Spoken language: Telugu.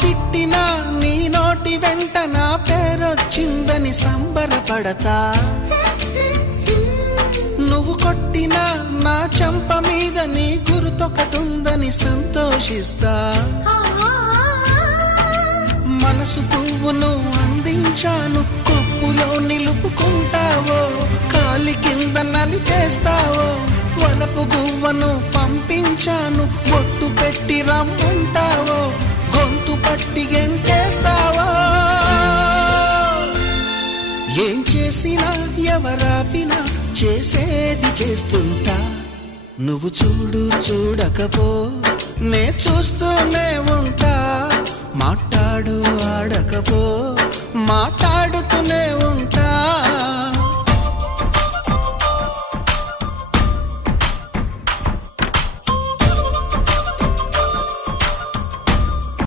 తిట్టినా నీ నోటి వెంట నా పేరొచ్చిందని సంబరపడతా. నువ్వు కొట్టినా నా చెంప మీద నీ గుర్తొకటుందని సంతోషిస్తా. మనసు పువ్వును అందించాను, కొప్పులో నిలుపుకుంటావో, కాలి కింద నలిపేస్తావో. వలపు గువ్వను పంపించాను, బొట్టు పెట్టి రమ్మంటావో, గొంతు పట్టి గెంటేస్తావో. ఏం చేసినా ఎవరాపినా చేసేది చేస్తుంటా. నువ్వు చూడు చూడకపో నే చూస్తూనే ఉంటా. మాట్లాడు ఆడకపో మాట్లాడు